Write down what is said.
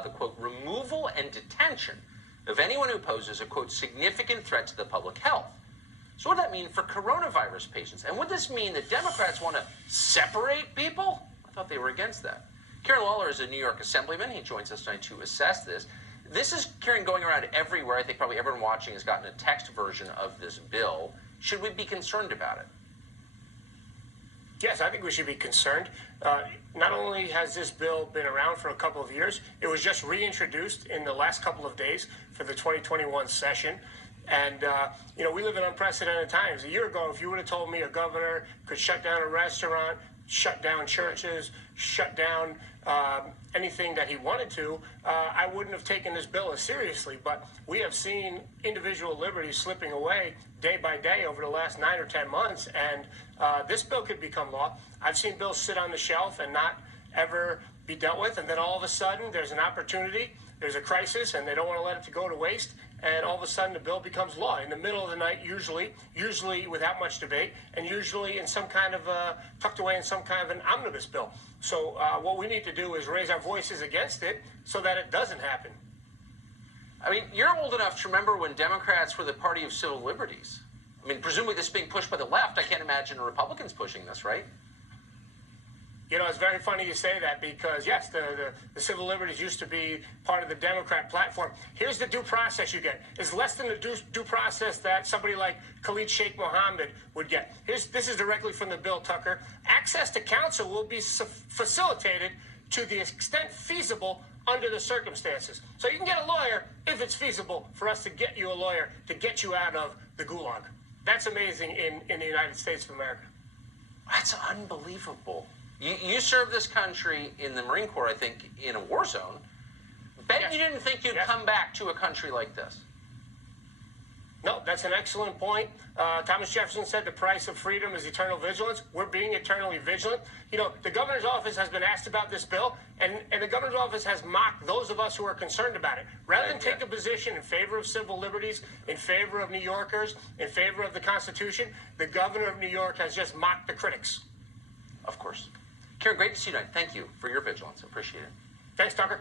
allow the, quote, removal and detention of anyone who poses a, quote, significant threat to the public health. So what does that mean for coronavirus patients? And would this mean that Democrats want to separate people? I thought they were against that. Karen Lalor is a New York assemblyman. He joins us tonight to assess this. This is, Karen, going around everywhere. I think probably everyone watching has gotten a text version of this bill. Should we be concerned about it? Yes, I think we should be concerned. Not only has this bill been around for a couple of years, it was just reintroduced in the last couple of days for the 2021 session. And, we live in unprecedented times. A year ago, if you would have told me a governor could shut down a restaurant, shut down churches, shut down anything that he wanted to, I wouldn't have taken this bill as seriously. But we have seen individual liberties slipping away day by day over the last 9 or 10 months, and this bill could become law. I've seen bills sit on the shelf and not ever be dealt with, and then all of a sudden there's an opportunity, there's a crisis, and they don't want to let it go to waste, and all of a sudden the bill becomes law in the middle of the night, usually without much debate, and usually in some kind of tucked away in some kind of an omnibus bill. So what we need to do is raise our voices against it so that it doesn't happen. I mean, you're old enough to remember when Democrats were the party of civil liberties. I mean, presumably this being pushed by the left, I can't imagine Republicans pushing this, right? It's very funny you say that because, yes, the civil liberties used to be part of the Democrat platform. Here's the due process you get. It's less than the due process that somebody like Khalid Sheikh Mohammed would get. This is directly from the bill, Tucker. Access to counsel will be facilitated to the extent feasible under the circumstances. So you can get a lawyer if it's feasible for us to get you a lawyer to get you out of the Gulag. That's amazing in the United States of America. That's unbelievable. You served this country in the Marine Corps, I think, in a war zone. Bet you didn't think you'd come back to a country like this. No, that's an excellent point. Thomas Jefferson said the price of freedom is eternal vigilance. We're being eternally vigilant. The governor's office has been asked about this bill, and the governor's office has mocked those of us who are concerned about it. Rather than take a position in favor of civil liberties, in favor of New Yorkers, in favor of the Constitution, the governor of New York has just mocked the critics. Of course. Karen, great to see you tonight. Thank you for your vigilance. Appreciate it. Thanks, Tucker.